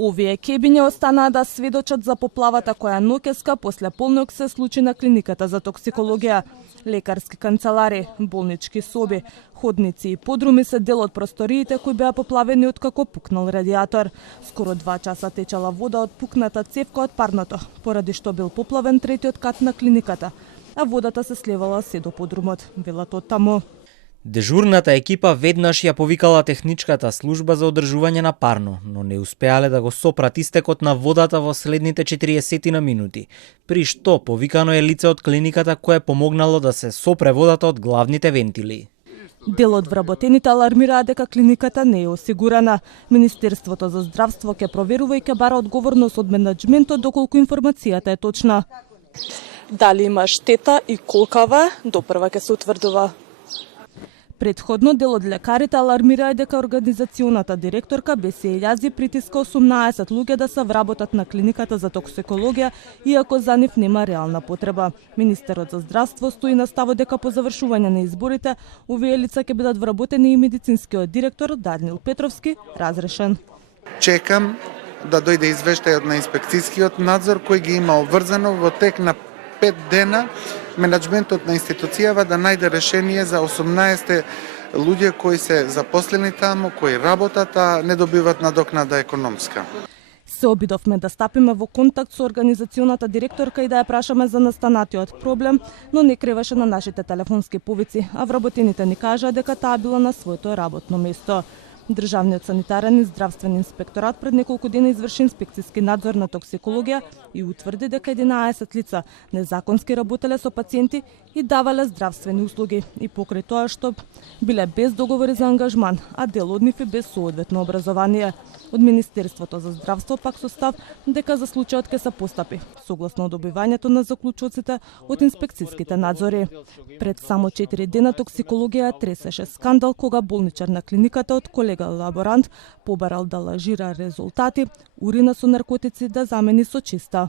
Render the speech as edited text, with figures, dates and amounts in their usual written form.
Овие кебиња останаа да сведочат за поплавата која ноќеска после полнок се случи на клиниката за токсикологија. Лекарски канцелари, болнички соби, ходници и подруми се дел од просториите кои беа поплавени откако пукнал радиатор. Скоро 2 часа течала вода од пукната цевка од парното, поради што бил поплавен третиот кат на клиниката, а водата се слевала се до подрумот, велат од таму. Дежурната екипа веднаш ја повикала техничката служба за одржување на парно, но не успеале да го сопрат истекот на водата во следните 40 на минути, при што повикано е лице од клиниката кое помогнало да се сопре водата од главните вентили. Дел од вработените алармираа дека клиниката не е осигурана. Министерството за здравство ќе проверува и ќе бара одговорност од менаџментот доколку информацијата е точна. Дали има штета и колкава, допрва ќе се утврдува. Предходно дел од лекарите алармираа дека организационата директорка без се јази притиска 18 луѓе да се вработат на клиниката за токсикологија, иако за нив нема реална потреба. Министерот за здравство стои на ставот дека по завршување на изборите овие лица ќе бидат вработени и медицинскиот директор Даниел Петровски разрешен. Чекам да дојде извештајот на инспекцијскиот надзор кој ги има обврзано во тек на 5 дена менаџментот на институцијава да најде решение за 18 луѓе кои се запослени таму, кои работат, а не добиват надокнада економска. Се обидовме да стапиме во контакт со организационата директорка и да ја прашаме за настанатиот проблем, но не креваше на нашите телефонски повици, а вработените ни кажаа дека таа била на своето работно место. Државниот санитарен и здравствен инспекторат пред неколку дена изврши инспекцијски надзор на токсикологија и утврди дека 11 лица незаконски работеле со пациенти и давале здравствени услуги и покрај тоа што биле без договори за ангажман, а дел од нив и без соодветно образование. Од Министерството за здравство пак со став дека за случајот ќе се постапи, согласно добивањето на заклучоците од инспекцијските надзори. Пред само 4 дена токсикологија тресеше скандал кога болничар на клиниката од колега лаборант побарал да лажира резултати, урина со наркотици да замени со чиста.